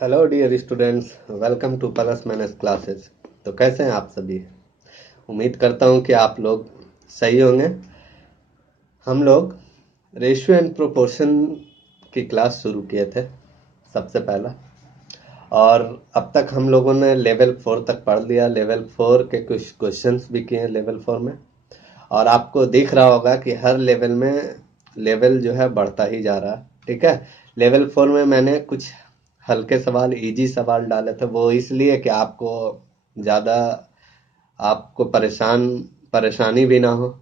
Hello dear students, welcome to plus minus classes. तो कैसे हैं आप सभी? उम्मीद करता हूं कि आप लोग सही होंगे। हम लोग रेशियो एंड प्रोपोर्शन की क्लास शुरू किए थे सबसे पहला, और अब तक हम लोगों ने लेवल 4 तक पढ़ लिया। लेवल 4 के कुछ क्वेश्चंस भी किए लेवल 4 में, और आपको दिख रहा होगा कि हर लेवल में लेवल जो है बढ़ता ही जा रहा है। ठीक है, लेवल 4 में मैंने कुछ हल्के सवाल, इजी सवाल डाले थे, वो इसलिए कि ज़्यादा आपको परेशानी भी ना हो,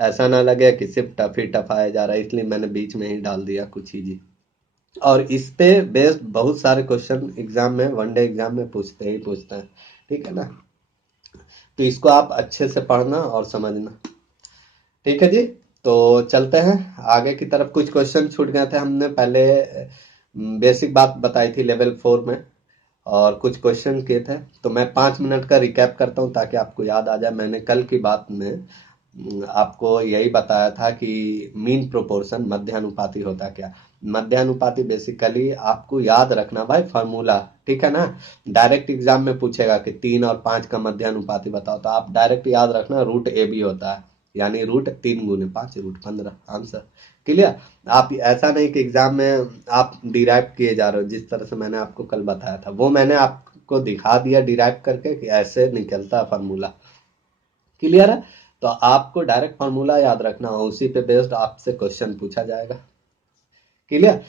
ऐसा ना लगे कि सिर्फ टफ ही टफ आया जा रहा है, इसलिए मैंने बीच में ही डाल दिया कुछ इजी। और इस पे बेस्ड बहुत सारे क्वेश्चन एग्जाम में, वनडे एग्जाम में पूछते ही पूछते हैं। ठीक है ना, तो इसको आप अच्छे से पढ़ना और समझना। ठीक है जी, तो चलते हैं आगे की तरफ। कुछ क्वेश्चन छूट गए थे, हमने पहले बेसिक बात बताई थी लेवल 4 में, और कुछ क्वेश्चन किए थे। तो मैं 5 मिनट का रिकैप करता हूं ताकि आपको याद आ जाए। मैंने कल की बात में आपको यही बताया था कि मीन प्रोपोर्शन, मध्यानुपाती होता क्या। मध्यानुपाती बेसिकली आपको याद रखना भाई फॉर्मूला। ठीक है ना, डायरेक्ट एग्जाम में पूछेगा कि 3 और 5 का मध्यानुपाती बताओ, तो आप डायरेक्ट याद रखना रूट ए बी होता है, यानी रूट 3 गुने 5 रूट 15। Answer clear. आप ऐसा नहीं कि एग्जाम में आप डिराइव किए जा रहे हो, जिस तरह से मैंने आपको कल बताया था वो मैंने आपको दिखा दिया डिराइव करके कि ऐसे निकलता है फार्मूला। क्लियर है, तो आपको डायरेक्ट फार्मूला याद रखना, उसी पे बेस्ड आपसे क्वेश्चन पूछा जाएगा। क्लियर।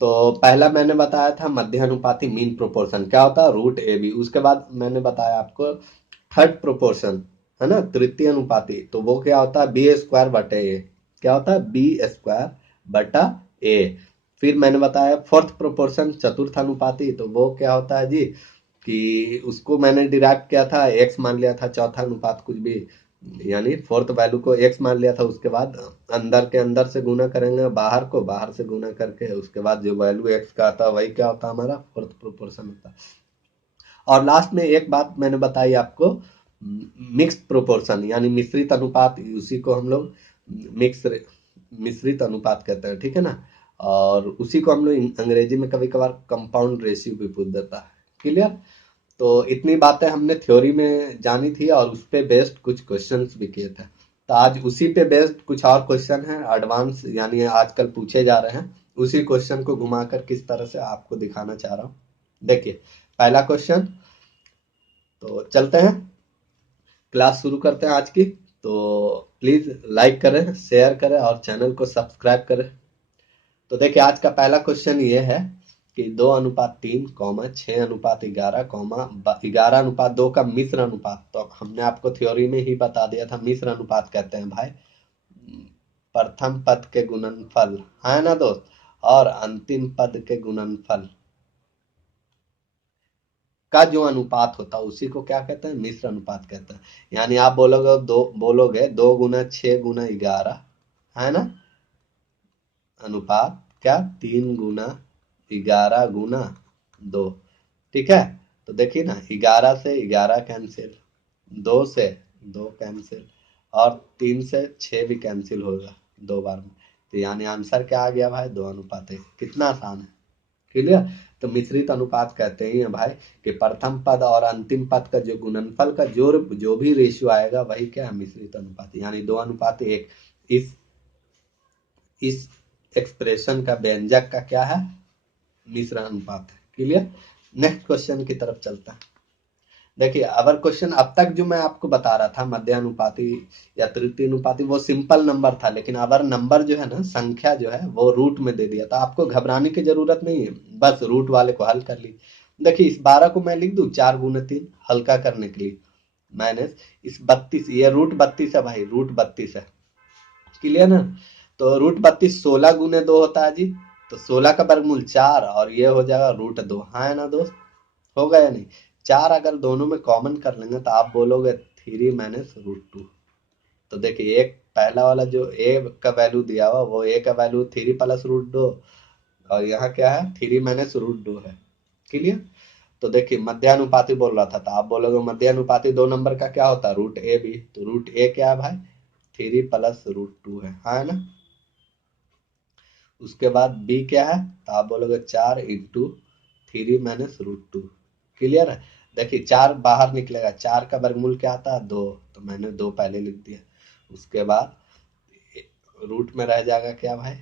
तो पहला मैंने बताया था मध्यानुपाती मीन प्रोपोर्शन क्या होता है, रूट ए बी। उसके बाद मैंने बताया आपको थर्ड प्रोपोर्शन, है ना, तृतीय अनुपाती, तो वो क्या होता है, बी स्क्वायर बटे ए। क्या होता है, बी स्क्वायर बटा ए। फिर मैंने बताया फोर्थ प्रोपोर्शन चतुर्थ अनुपाती, तो वो क्या होता है जी, कि उसको मैंने डिराइव किया था, एक्स मान लिया था, चौथा अनुपात कुछ भी, यानी फोर्थ वैल्यू को एक्स मान लिया था। उसके बाद अंदर के अंदर से गुना करेंगे, बाहर को बाहर से गुना करके, उसके बाद जो वैल्यू एक्स का आता है वही क्या होता है, हमारा फोर्थ प्रोपोर्शन होता है। और लास्ट में एक बात मैंने बताई आपको, मिक्स्ड प्रोपोर्शन यानी मिश्रित अनुपात, उसी को हम लोग मिक्स मिश्रित अनुपात कहते हैं। ठीक है ना, और उसी को हम लोग अंग्रेजी में कभी कभार कंपाउंड रेशियो भी पूछ देता है। क्लियर। तो इतनी बातें हमने थ्योरी में जानी थी, और उस पे बेस्ड कुछ क्वेश्चंस भी किए थे। तो आज उसी पे बेस्ड कुछ और क्वेश्चन है एडवांस, यानी आजकल पूछे जा रहे हैं, उसी क्वेश्चन को घुमाकर किस तरह से आपको दिखाना चाह रहा हूँ। देखिए पहला क्वेश्चन, तो चलते हैं क्लास शुरू करते हैं आज की। तो प्लीज लाइक करें, शेयर करें और चैनल को सब्सक्राइब करें। तो देखिए आज का पहला क्वेश्चन ये है कि 2:3 कॉमा 6:11 कॉमा 11:2 का मिश्र अनुपात। तो हमने आपको थ्योरी में ही बता दिया था, मिश्र अनुपात कहते हैं भाई प्रथम पद के गुणनफल, है ना दोस्त, और अंतिम पद के गुणनफल का जो अनुपात होता है उसी को क्या कहते हैं, मिश्र अनुपात कहते हैं। यानी आप बोलोगे 2 गुना 6 गुना 11, है ना, अनुपात क्या, 3 गुना 11 गुना 2। ठीक है, तो देखिए ना, 11 से 11 कैंसिल, 2 से 2 कैंसिल, और 3 से 6 भी कैंसिल होगा 2 बार में। तो यानी आंसर क्या आ गया भाई, 2:1। कितना आसान है। क्लियर। तो मिश्रित अनुपात कहते हैं भाई कि प्रथम पद और अंतिम पद का जो गुणनफल का जो भी रेशियो आएगा वही क्या है, मिश्रित अनुपात, यानी 2:1। इस इस एक्सप्रेशन का व्यंजक का क्या है, मिश्र अनुपात है। क्लियर। नेक्स्ट क्वेश्चन की तरफ चलता है। देखिए अवर क्वेश्चन, अब तक जो मैं आपको बता रहा था मध्यानुपाती या तृतीय अनुपाती, वो सिंपल नंबर था, लेकिन अवर नंबर जो है ना, संख्या जो है वो रूट में दे दिया था। आपको घबराने की जरूरत नहीं है, बस रूट वाले को हल कर ली। देखिए इस 12 को मैं लिख दूं 4 गुने 3 हल्का करने के लिए, माइनस इस 32, ये रूट 32 है भाई, रूट 32 है। क्लियर ना। तो रूट 32 16 गुने 2 होता है जी, तो 16 का वर्गमूल 4, और ये हो जाएगा रूट 2। हाँ है ना दोस्त, हो गया नहीं। 4 अगर दोनों में कॉमन कर लेंगे तो आप बोलोगे 3 - √2। तो देखिए एक पहला वाला जो ए का वैल्यू दिया हुआ, वो ए का वैल्यू 3 + √2, और यहाँ क्या है, 3 - √2 है। क्लियर। तो देखिए मध्यानुपाती बोल रहा था, तो आप बोलोगे मध्यानुपाती 2 नंबर का क्या होता है, रूट ए भी। तो रूट ए क्या है भाई, 3 + √2 है, हाँ है ना। उसके बाद बी क्या है, तो आप बोलोगे 4 × 3 - √2। क्लियर है? देखिए 4 बाहर निकलेगा, 4 का वर्गमूल क्या आता है 2, तो मैंने 2 पहले लिख दिया। उसके बाद रूट में रह जाएगा क्या भाई,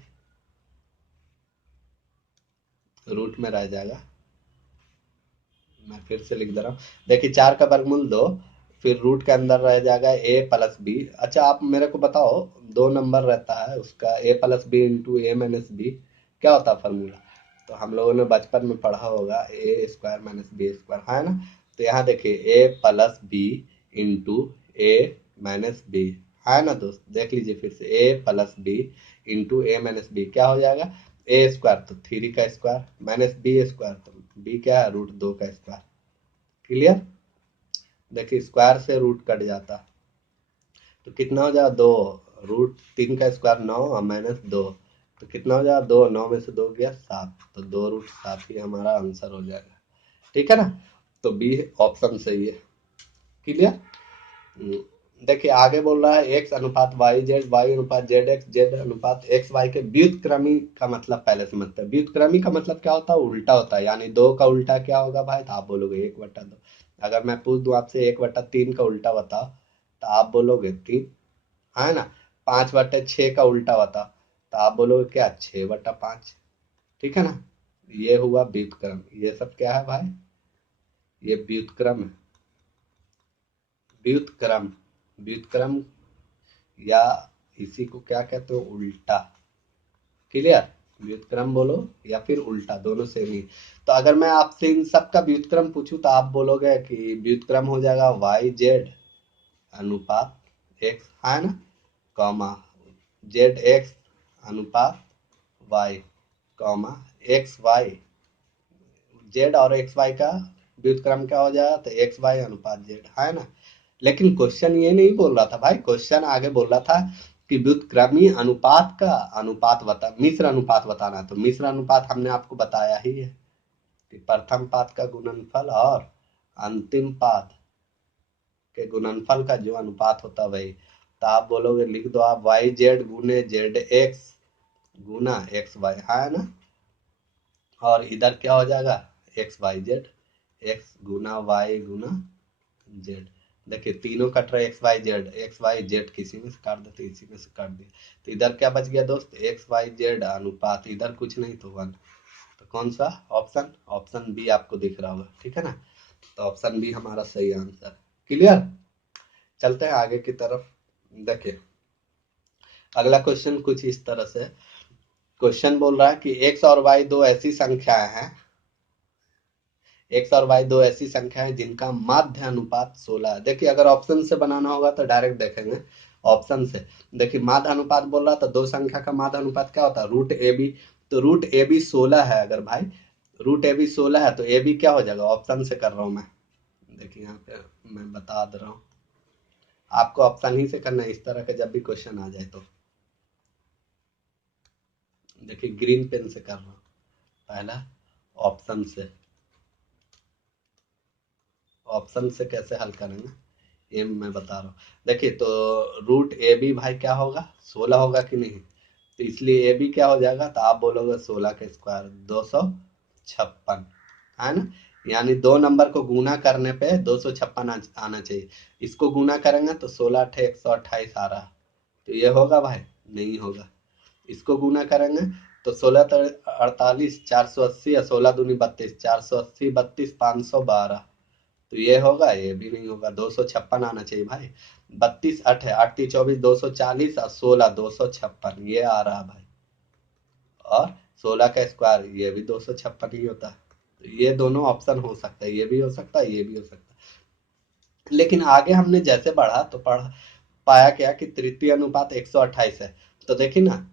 रूट में रह जाएगा, मैं फिर से लिख दे रहा हूँ। देखिए 4 का वर्गमूल 2, फिर रूट के अंदर रह जाएगा a+b। अच्छा आप मेरे को बताओ, 2 नंबर रहता है उसका a+b इंटू a-b, क्या होता है फॉर्मूला? तो हम लोगों ने बचपन में पढ़ा होगा a² - b², है ना? तो यहाँ देखिए a+b इंटू a-b, है ना दोस्त? देख लीजिए फिर से a+b इंटू a-b क्या हो जाएगा, a² तो 3 का स्क्वायर माइनस b² तो b क्या है, √2 का स्क्वायर। क्लियर? देखिए स्क्वायर से रूट कट जाता, तो कितना हो जाएगा 2, √3 का स्क्वायर 9 और -2, तो कितना हो जाएगा 2, 9 में से 2 गया 7, तो 2√7 ही हमारा आंसर हो जाएगा। ठीक है ना? तो बी ऑप्शन सही है। क्लियर? देखिए आगे बोल रहा है x अनुपात y/z, y अनुपात zx, z अनुपात xy के व्युत्क्रमी का मतलब पहले समझते हैं। व्युत्क्रमी का मतलब क्या होता है, उल्टा होता है, यानी 2 का उल्टा क्या होगा भाई, तो आप बोलोगे 1/2। अगर मैं पूछ दूं आपसे 1/3 का उल्टा बताओ, तो आप बोलोगे 3, है ना? 5/6 का उल्टा बताओ, तो आप बोलोगे क्या, 6/5। ठीक है ना? ये हुआ व्युत्क्रम, ये सब क्या है भाई, ये व्युत्क्रम है। व्युत्क्रम, व्युत्क्रम या इसी को क्या कहते हो, उल्टा। क्लियर? व्युत्क्रम बोलो या फिर उल्टा, दोनों सेम ही। तो अगर मैं आपसे इन सब का व्युत्क्रम पूछूं, तो आप बोलोगे कि व्युत्क्रम हो जाएगा YZ अनुपात x, है ना, कॉमा ZX अनुपात y, कॉमा XY, Z और XY का व्युत्क्रम क्या हो जाएगा, तो XY अनुपात Z, है ना? लेकिन क्वेश्चन ये नहीं बोल रहा था भाई, क्वेश्चन आगे बोल रहा था कि व्युत्क्रमी अनुपात का अनुपात बता, मिश्र अनुपात बताना है। तो मिश्र अनुपात हमने आपको बताया ही है कि प्रथम पाद का गुणनफल और अंतिम पाद के गुणनफल का जो अनुपात होता है वही। तो आप बोलोगे, लिख दो आप YZ गुने ZX गुना XY, है ना? और इधर क्या हो जाएगा, XYZ, x गुना y गुना z। देखिए तीनों कट रहे, XYZ किसी में से काट देते, इसी में से काट दिया, तो इधर क्या बच गया दोस्त, XYZ अनुपात, इधर कुछ नहीं तो 1। तो कौन सा ऑप्शन, ऑप्शन बी आपको दिख रहा होगा। ठीक है ना? तो ऑप्शन बी हमारा सही आंसर। क्लियर? चलते हैं आगे की तरफ। देखिए अगला क्वेश्चन कुछ इस तरह से, क्वेश्चन बोल रहा है कि x और y दो ऐसी संख्याएं हैं, x और y दो ऐसी संख्या है जिनका माध्य अनुपात 16 है। देखिए अगर ऑप्शन से बनाना होगा तो डायरेक्ट देखेंगे ऑप्शन से। देखिए माध्य अनुपात बोल रहा था, दो संख्या का माध्य अनुपात क्या होता है, √AB। तो √AB 16 है, अगर भाई √AB 16 है तो AB क्या हो जाएगा, ऑप्शन से कर रहा हूं मैं। देखिए यहाँ पे मैं बता दे रहा हूँ आपको, ऑप्शन ही से करना है इस तरह का जब भी क्वेश्चन आ जाए तो। देखिए ग्रीन पेन से कर रहा हूँ, पहला ऑप्शन से। ऑप्शन से कैसे हल करेंगे ये मैं बता रहा हूँ। देखिए तो √AB भाई क्या होगा, 16 होगा कि नहीं, तो इसलिए AB क्या हो जाएगा, तो आप बोलोगे 16 का स्क्वायर 256, है ना? यानी दो नंबर को गुना करने पे 256 आना चाहिए। इसको गुना करेंगे तो 16 × 128 आ रहा, तो ये होगा भाई, नहीं होगा। इसको गुना करेंगे तो 16 × 48 480, या 16 दूनी 32, 480 32 512, तो ये होगा, ये भी नहीं होगा, 256 आना चाहिए भाई। 32 8 है, 8 × 24 240 और 16 256, ये आ रहा भाई। और 16 का स्क्वायर ये भी 256 ही होता है। तो ये दोनों ऑप्शन हो सकता है, ये भी हो सकता है, ये भी हो सकता है। लेकिन आगे हमने जैसे बढ़ा तो पाया क्या कि तृतीय अनुपात 128 है। तो देखिए ना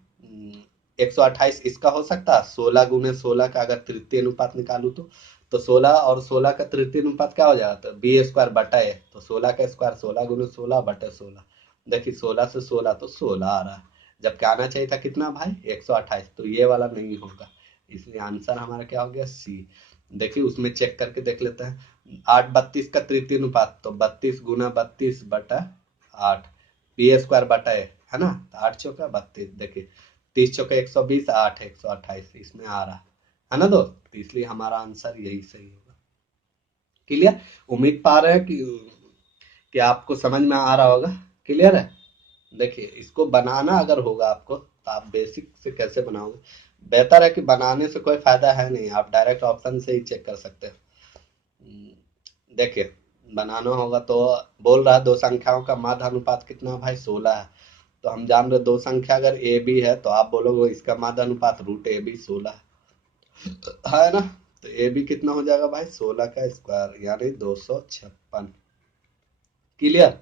128 इसका हो सकता है, 16 गुने 16 का अगर तृतीय अनुपात निकालू तो 16 और 16 का तृतीय अनुपात क्या हो जाएगा, तो b² बटा a, तो 16 का स्क्वायर 16 गुने 16 बटे 16। देखिए 16 से 16 तो 16 आ रहा है, जबकि आना चाहिए था कितना भाई 128, तो ये वाला नहीं होगा, इसलिए आंसर हमारा क्या हो गया सी। देखिए उसमें चेक करके देख लेते हैं, 8 32 का तृतीय अनुपात, तो 32 गुना 32 बटा 8, b² बटा a, है ना? तो 8 चौका 32, देखिए 30 चौका 120, 8 128 इसमें आ रहा। है ना दोस्त। तो इसलिए हमारा आंसर यही सही होगा। क्लियर। उम्मीद पा रहे हैं कि आपको समझ में आ रहा होगा। क्लियर है। देखिए इसको बनाना अगर होगा आपको तो आप बेसिक से कैसे बनाओगे। बेहतर है कि बनाने से कोई फायदा है नहीं, आप डायरेक्ट ऑप्शन से ही चेक कर सकते हो। देखिए बनाना होगा तो बोल रहा है दो संख्याओं का माध्य अनुपात कितना है भाई, 16 है। तो हम जान रहे दो संख्या अगर ए बी है तो आप बोलोगे इसका माध्य अनुपात रूट ए बी 16 है ना। तो ए बी कितना हो जाएगा भाई, 16 का स्क्वायर यानी 256। क्लियर।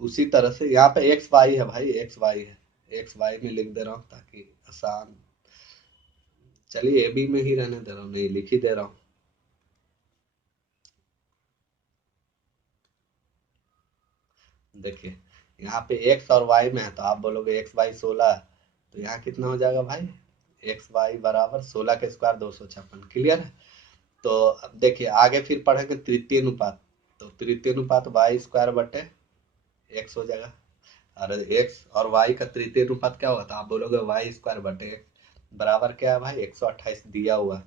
उसी तरह से यहाँ पे एक्स वाई है भाई, एक्स वाई है, एक्स वाई में लिख दे रहा हूँ ताकि आसान। चलिए ए बी में ही रहने दे रहा हूँ, नहीं लिख ही दे रहा हूँ। देखिए यहाँ पे एक्स और वाई में है तो आप बोलोगे एक्स वाई 16 है। तो यहाँ कितना हो जाएगा भाई, एक्स वाई बराबर 16 का स्क्वायर 256। क्लियर है। तो अब देखिए आगे फिर पढ़ेंगे तृतीय अनुपात। तो तृतीय अनुपात वाई स्क्वायर बटे एक्स हो जाएगा। और एक्स और वाई का तृतीय अनुपात क्या होगा, तो आप बोलोगे वाई स्क्वायर बटे एक्स बराबर क्या है भाई, 128 दिया हुआ है।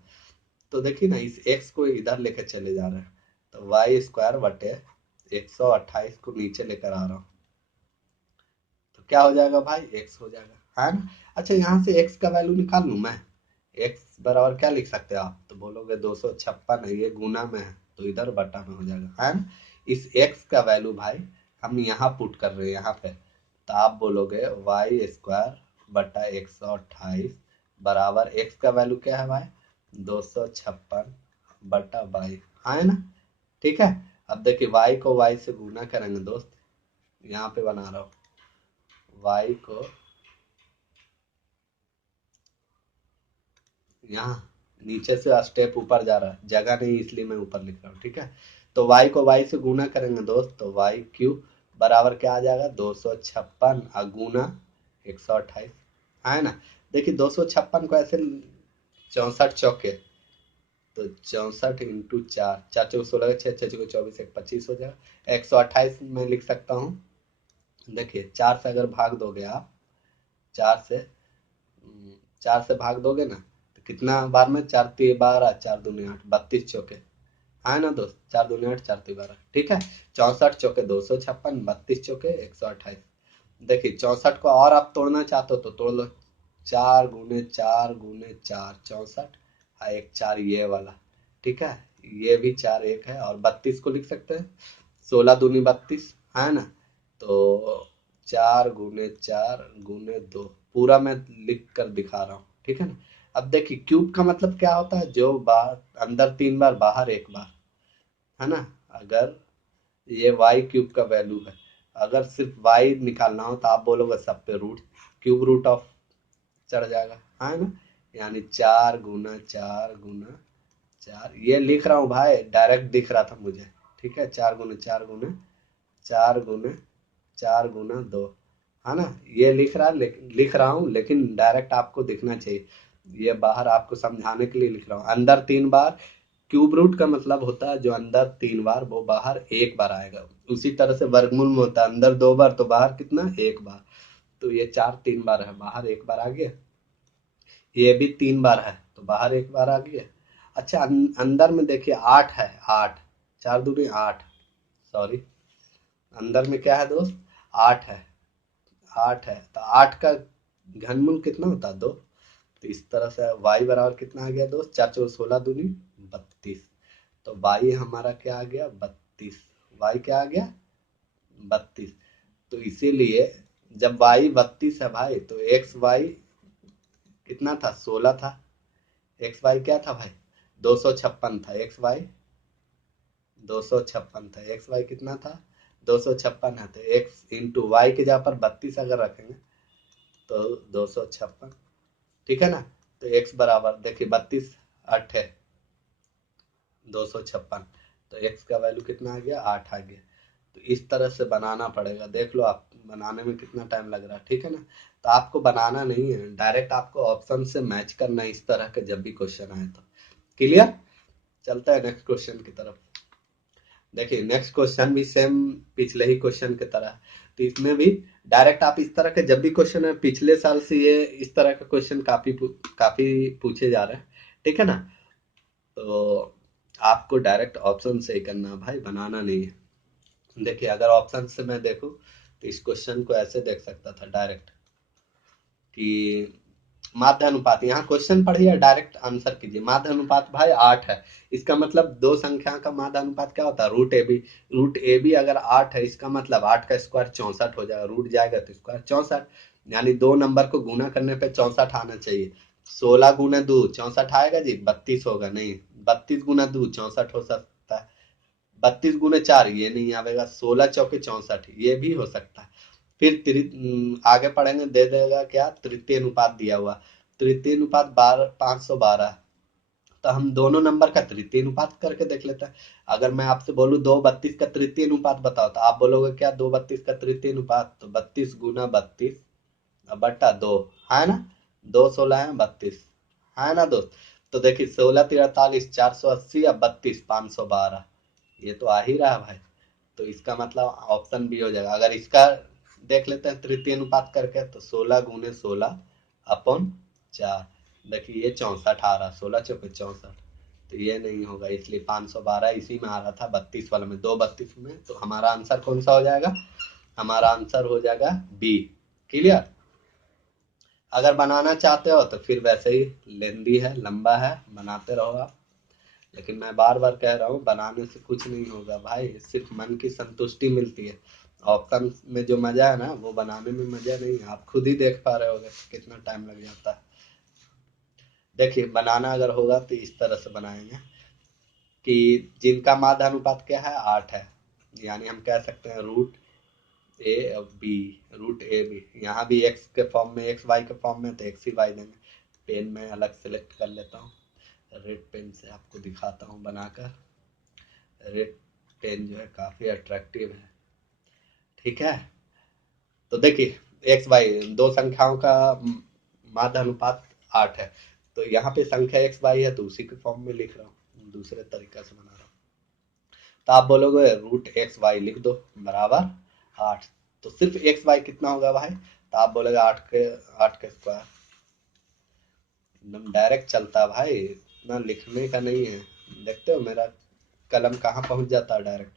तो देखिए ना इस एक्स को इधर लेकर चले जा रहे हैं, तो वाई स्क्वायर बटे 128 को नीचे लेकर आ रहा हूँ। तो क्या हो जाएगा भाई, एक्स हो जाएगा, है ना। अच्छा यहाँ से एक्स का वैल्यू निकाल लूँ मैं। एक्स बराबर क्या लिख सकते हैं आप, तो बोलोगे 256 है, ये गुना में है तो इधर बटा में हो जाएगा, है ना। इस एक्स का वैल्यू भाई हम यहाँ पुट कर रहे हैं यहाँ पे। तो आप बोलोगे वाई स्क्वायर बटा 128 बराबर एक्स का वैल्यू क्या है भाई, 256 बटा वाई, है ना। ठीक है। अब देखिए वाई को वाई से गुना करेंगे दोस्त, यहाँ पे बना रहा हूँ वाई को यहाँ, नीचे से स्टेप ऊपर जा रहा है, जगह नहीं इसलिए मैं ऊपर लिख रहा हूँ। ठीक है। तो y को y से गुना करेंगे दोस्त, तो वाई क्यूब बराबर क्या आ जाएगा, 256 गुना 128, है ना। देखिए 256 को ऐसे 64 चौके, तो 64 इंटू 4, 4 चौके 16, 6 6 चौके 24, 1 25 हो जाएगा। 128 में लिख सकता हूँ। देखिए 4 से अगर भाग दोगे आप, 4 से भाग दोगे ना, तो कितना बार में, 4 3 12, 4 दूनी 8, 32 चौके, है ना दोस्त। 4 दूनी 8, 4 3 12, ठीक है। 64 चौके 256, 32 चौके 128। देखिए 64 को और आप तोड़ना चाहते हो तो तोड़ लो, 4 गुने 4 गुने 4 64, एक 4 ये वाला, ठीक है। ये भी 4 एक है, और 32 को लिख सकते हैं 16 दूनी 32, है ना। तो 4 गुने 4 गुने 2 पूरा मैं लिख कर दिखा रहा हूँ, ठीक है ना। अब देखिए क्यूब का मतलब क्या होता है, जो बार अंदर 3 बार बाहर 1 बार, है ना। अगर ये वाई क्यूब का वैल्यू है, अगर सिर्फ वाई निकालना हो तो आप बोलोगे सब पे रूट, क्यूब रूट ऑफ चढ़ जाएगा, है ना। यानी 4 गुना 4 गुना 4, ये लिख रहा हूँ भाई, डायरेक्ट दिख रहा था मुझे, ठीक है। 4 गुना 4 गुना 4 गुना 2, है ना। ये लिख रहा हूँ लेकिन डायरेक्ट आपको दिखना चाहिए, ये बाहर आपको समझाने के लिए लिख रहा हूँ। अंदर 3 बार, क्यूब रूट का मतलब होता है जो अंदर 3 बार वो बाहर 1 बार आएगा। उसी तरह से वर्गमूल में होता है अंदर 2 बार तो बाहर कितना, 1 बार। तो ये 4 3 बार है, बाहर 1 बार आ गया। ये भी 3 बार है तो बाहर 1 बार आ गया। अच्छा अंदर में देखिए 8 है, 8, 4 दूनी 8, सॉरी, अंदर में क्या है दोस्त, 8 है, 8 है। तो 8 का घनमूल कितना होता है, 2। तो इस तरह से y बराबर कितना आ गया दोस्त, 4 4 16 दूनी 32। तो y हमारा क्या आ गया, 32। y क्या आ गया, 32। तो इसीलिए जब y 32 है भाई तो एक्स वाई कितना था, 16 था। एक्स वाई क्या था भाई, 256 था। एक्स वाई 256 था, एक्स वाई कितना था, 256 है। तो एक्स इंटू वाई के जगह पर 32 अगर रखेंगे तो 256, ठीक है ना। तो एक्स बराबर देखिए 32 8 है, 256, तो एक्स का वैल्यू कितना आ गया, 8 आ गया। तो इस तरह से बनाना पड़ेगा, देख लो आप बनाने में कितना टाइम लग रहा है, ठीक है ना। तो आपको बनाना नहीं है, डायरेक्ट आपको ऑप्शन से मैच करना है इस तरह के जब भी क्वेश्चन आए तो। क्लियर। चलता है नेक्स्ट क्वेश्चन की तरफ। देखिए नेक्स्ट क्वेश्चन भी सेम पिछले ही क्वेश्चन की तरह, तो इसमें भी डायरेक्ट आप इस तरह के जब भी क्वेश्चन है, पिछले साल से ये इस तरह का क्वेश्चन काफी पूछे जा रहे हैं, ठीक है ना। तो आपको डायरेक्ट ऑप्शन से ही करना है भाई, बनाना नहीं है। देखिए अगर ऑप्शन से मैं देखूं तो इस क्वेश्चन को ऐसे देख सकता था डायरेक्ट कि माध्य अनुपात, यहाँ क्वेश्चन पढ़िए डायरेक्ट आंसर कीजिए। माध्य अनुपात भाई 8 है, इसका मतलब दो संख्या का माध्य अनुपात क्या होता है, root a b. Root a b अगर 8 है, इसका मतलब 8 का स्क्वायर 64 हो जाएगा, रूट जाएगा तो स्क्वायर 64, यानी दो नंबर को गुना करने पे 64 आना चाहिए। 16 गुना 2 64 आएगा जी, 32 होगा नहीं, 32 गुना 2 64 हो सकता है, 32 गुना 4 ये नहीं आएगा, 16 चौके 64 ये भी हो सकता है। फिर आगे पढ़ेंगे, दे देगा क्या, तृतीय अनुपात दिया हुआ, तृतीय अनुपात 512, तो हम दोनों नंबर का तृतीय अनुपात करके देख लेते हैं। अगर मैं आपसे बोलूं 2:32 का तृतीय अनुपात बताओ, तो आप बोलोगे क्या 2:32 का तृतीय अनुपात, तो 32 गुना 32 बट्टा 2, है ना, 2 16 है 32, है ना दोस्त। तो देखिए 16 3 48 480 या 32 512, ये तो आ ही रहा है भाई, तो इसका मतलब ऑप्शन बी हो जाएगा। अगर इसका देख लेते हैं तृतीय अनुपात करके, तो 16 गुने 16 अपॉन 4, देखिए ये 64 आ रहा, 16 चौके 64, तो ये नहीं होगा, इसलिए 512 इसी में आ रहा था, 32 वाला में, 2:32 में। तो हमारा आंसर कौन सा हो जाएगा, हमारा आंसर हो जाएगा बी। क्लियर। अगर बनाना चाहते हो तो फिर वैसे ही लेंदी है, लंबा है, बनाते रहो आप, लेकिन मैं बार बार कह रहा हूँ बनाने से कुछ नहीं होगा भाई, सिर्फ मन की संतुष्टि मिलती है। ऑप्शन में जो मजा है ना, वो बनाने में मजा नहीं है, आप खुद ही देख पा रहे होगे कितना टाइम लग जाता है। देखिए बनाना अगर होगा तो इस तरह से बनाएंगे कि जिनका माध्य अनुपात क्या है 8 है, यानी हम कह सकते हैं root a b, root a b, यहाँ भी एक्स के फॉर्म में, एक्स वाई के फॉर्म में, तो एक्स ही वाई देंगे। पेन में अलग सेलेक्ट कर लेता हूँ, रेड पेन से आपको दिखाता हूँ बनाकर। रेड पेन जो है काफी अट्रैक्टिव है, ठीक है। तो देखिए एक्स वाई दो संख्याओं का माध्य अनुपात 8 है, तो यहाँ पे संख्या एक्स वाई है तो उसी के फॉर्म में लिख रहा हूँ, दूसरे तरीका से बना रहा हूँ। तो आप बोलोगे रूट एक्स वाई लिख दो बराबर 8, तो सिर्फ एक्स वाई कितना होगा भाई, तो आप बोलेगा 8 के स्क्वायर, एकदम डायरेक्ट चलता है भाई, इतना लिखने का नहीं है। देखते हो मेरा कलम कहाँ पहुंच जाता है डायरेक्ट।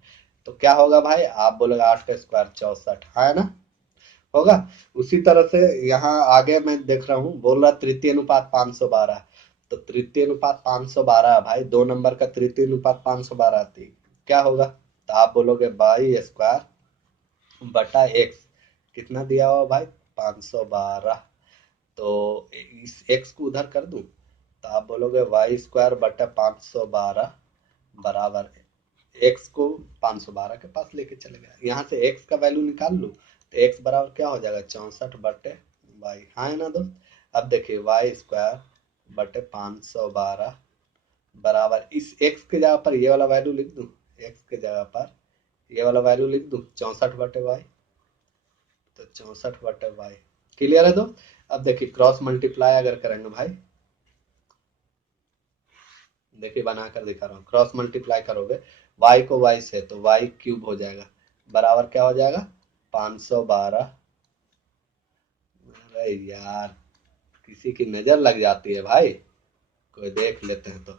तो क्या होगा भाई, आप बोलोगे 8 का स्क्वायर 64, है ना, होगा। उसी तरह से यहाँ आगे मैं देख रहा हूँ, बोल रहा तृतीय अनुपात 512, तो तृतीय अनुपात 512 भाई, दो नंबर का तृतीय अनुपात 512 आती, क्या होगा, तो आप बोलोगे बाई स्क्वायर बटा एक्स, कितना दिया हुआ भाई 512, तो इस एक्स को उधर कर दूं, तो आप बोलोगे वाई स्क्वायर बटा 512 बराबर, एक्स को 512 के पास लेके चले गया, यहाँ से एक्स का वैल्यू निकाल लूं, तो एक्स बराबर क्या हो जाएगा 64/वाई, हाँ है ना दोस्त। अब देखिए वाई स्क्वायर बटे 512 बराबर, इस एक्स के जगह पर ये वाला वैल्यू लिख दूं, एक्स के जगह पर ये वाला वैल्यू लिख दूं 64/वाई, तो 64/वाई। क्लियर है दोस्त। अब देखिए क्रॉस मल्टीप्लाई अगर करेंगे भाई, देखिए बनाकर दिखा रहा हूँ, क्रॉस मल्टीप्लाई करोगे y को y से तो y क्यूब हो जाएगा, बराबर क्या हो जाएगा 512, अरे यार किसी की नजर लग जाती है भाई, कोई देख लेते हैं तो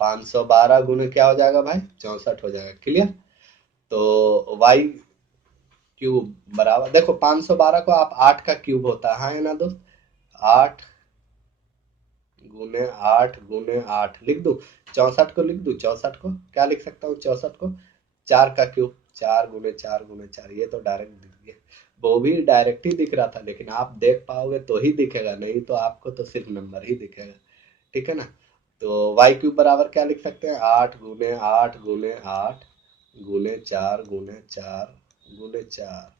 512 गुने क्या हो जाएगा भाई 64 हो जाएगा। क्लियर। तो y क्यूब बराबर, देखो 512 को आप 8 का क्यूब होता है ना दोस्त, 8 गुने 8 गुने 8 लिख दू, 64 को लिख दू, 64 को क्या लिख सकता हूँ, 64 को 4 का क्यूब, 4 गुने 4 गुने 4, ये तो डायरेक्ट दिख गया, वो भी डायरेक्ट ही दिख रहा था, लेकिन आप देख पाओगे तो ही दिखेगा, नहीं तो आपको तो सिर्फ नंबर ही दिखेगा, ठीक है ना। तो वाई क्यूब बराबर क्या लिख सकते हैं, 8 गुने 8 गुने 8 गुने 4 गुने 4 गुने 4।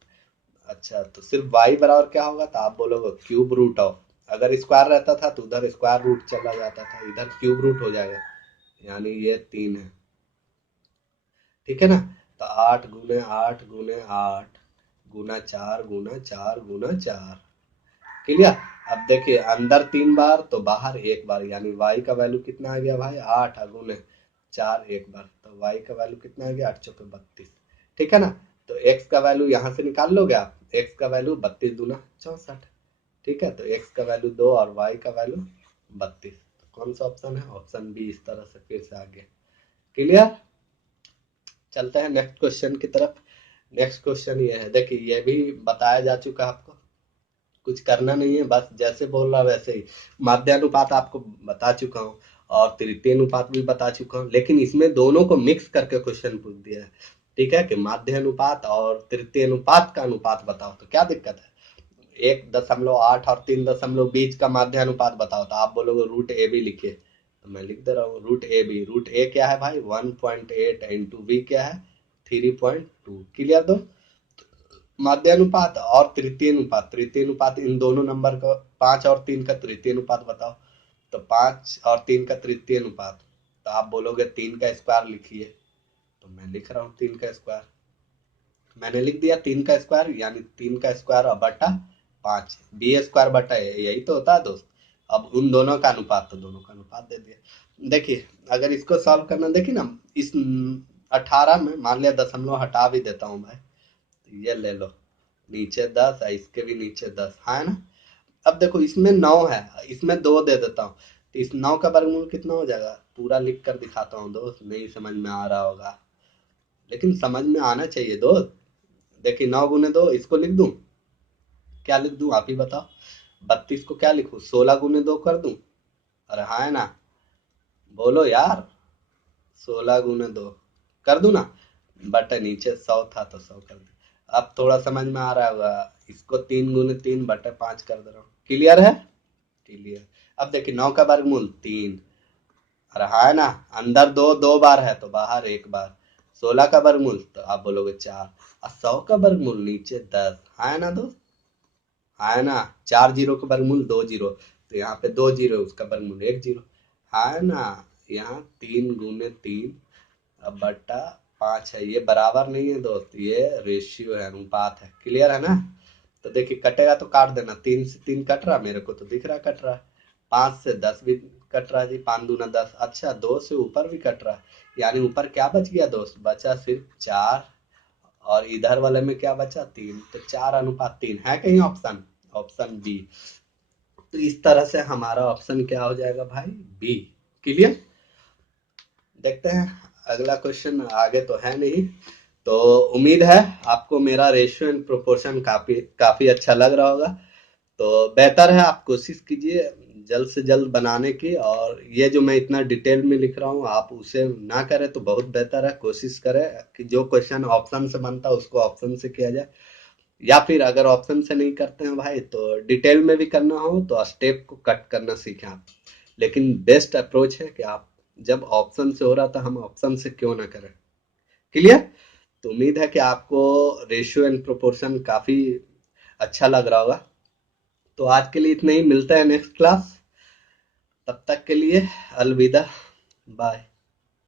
अच्छा तो सिर्फ y बराबर क्या होगा, तो आप बोलोगे क्यूब रूट ऑफ, अगर स्क्वायर रहता था तो उधर स्क्वायर रूट चला जाता था, इधर क्यूब रूट हो जाएगा, यानी ये 3 है, ठीक है ना। तो 8 गुने 8 गुने 8 गुना 4 गुना 4 गुना 4। क्लियर। अब देखिए अंदर 3 बार तो बाहर 1 बार, यानी y का वैल्यू कितना आ गया भाई 8 गुने 4 1 बार, तो y का वैल्यू कितना आ गया 8 चौके 32, ठीक है ना। तो x का वैल्यू यहाँ से निकाल लोगे आप, x का वैल्यू 32 दूना 64, ठीक है, तो x का वैल्यू 2 और y का वैल्यू 32, कौन सा ऑप्शन है? Option B. इस तरह से फिर से आगे। क्लियर? चलते हैं नेक्स्ट क्वेश्चन की तरफ। नेक्स्ट क्वेश्चन ये है, देखिए ये भी बताया जा चुका है आपको, कुछ करना नहीं है, बस जैसे बोल रहा वैसे ही। माध्यानुपात आपको बता चुका हूँ और तृतीय अनुपात भी बता चुका हूँ, लेकिन इसमें दोनों को मिक्स करके क्वेश्चन पूछ दिया है। ठीक है कि माध्य अनुपात और तृतीय अनुपात का अनुपात बताओ, तो क्या दिक्कत है? 1.8 और 3.20 का माध्य अनुपात बताओ, तो आप बोलोगे रूट ए बी लिखिए, तो मैं लिख दे रहा हूँ रूट ए बी। रूट ए क्या है भाई? 1.8 इंटू बी क्या है? 3.2। क्लियर दो? माध्यानुपात और तृतीय अनुपात, तृतीय अनुपात इन दोनों नंबर का 5 और 3 का तृतीय अनुपात बताओ, तो 5 और 3 का तृतीय अनुपात, तो आप बोलोगे 3 का स्क्वायर लिखिए, तो मैं लिख रहा हूँ 3 का स्क्वायर। मैंने लिख दिया 3 का स्क्वायर, यानी 3 का स्क्वायर और बटा 5, बी स्क्वायर बटा ए, यही तो होता है दोस्त। अब उन दोनों का अनुपात, तो दोनों का अनुपात दे दिया। देखिए अगर इसको सॉल्व करना, देखिए ना, इस 18 में मान लिया दशमलव हटा भी देता हूँ भाई, तो ये ले लो, नीचे 10 है, इसके भी नीचे 10 है ना। अब देखो इसमें 9 है, इसमें 2 दे देता हूँ, तो इस 9 का वर्गमूल कितना हो जाएगा? पूरा लिख कर दिखाता हूँ दोस्त, नहीं समझ में आ रहा होगा, लेकिन समझ में आना चाहिए दोस्त। देखिए 9 गुने 2, इसको लिख दूं? क्या लिख दूं आप ही बताओ? 32 को क्या लिखूं? 16 गुने 2 कर दूं? अरे हाँ है ना, बोलो यार। 16 गुने 2 कर दूं ना? बटे नीचे 100 था तो 100 कर दिया। अब थोड़ा समझ में आ रहा होगा, इसको 3 गुने 3 बटे 5 कर दे रहा हूँ। क्लियर है? क्लियर। अब देखिए 9 का वर्गमूल 3, और हाँ है ना, अंदर 2 2 बार है तो बाहर 1 बार। 16 का वर्गमूल, तो आप बोलोगे 4, और 100 का वर्गमूल नीचे 10, हाँ है ना दोस्त? हाँ है ना, 4 जीरो का वर्गमूल 2 जीरो, तो यहाँ पे 2 जीरो, उसका वर्गमूल 1 जीरो, हाँ है ना। यहाँ 3 गुने 3 अब बट्टा 5 है, ये बराबर नहीं है दोस्त, ये रेशियो है, अनुपात है। क्लियर है ना? तो देखिए कटेगा तो काट देना, 3 से 3 कट रहा, मेरे को तो दिख रहा कट रहा। 5 से 10 भी कट रहा जी, 5 दूना 10। अच्छा 2 से ऊपर भी कट रहा, यानी ऊपर क्या बच गया दोस्त? बचा सिर्फ 4, और इधर वाले में क्या बचा? 3, तो 4:3 है कहीं ऑप्शन? Option B. तो इस तरह से हमारा ऑप्शन क्या हो जाएगा भाई? बी। क्लियर? देखते हैं अगला क्वेश्चन, आगे तो है नहीं, तो उम्मीद है आपको मेरा रेशियो एंड प्रोपोर्शन काफी काफी अच्छा लग रहा होगा। तो बेहतर है आप कोशिश कीजिए जल्द से जल्द बनाने की, और ये जो मैं इतना डिटेल में लिख रहा हूँ आप उसे ना करें तो बहुत बेहतर है। कोशिश करें कि जो क्वेश्चन ऑप्शन से बनता है उसको ऑप्शन से किया जाए, या फिर अगर ऑप्शन से नहीं करते हैं भाई तो डिटेल में भी करना हो तो स्टेप को कट करना सीखें आप। लेकिन बेस्ट अप्रोच है कि आप जब ऑप्शन से हो रहा था हम ऑप्शन से क्यों ना करें। क्लियर? तो उम्मीद है कि आपको रेशियो एंड प्रोपोर्शन काफी अच्छा लग रहा होगा। तो आज के लिए इतना ही, मिलता है नेक्स्ट क्लास, तब तक के लिए अलविदा, बाय।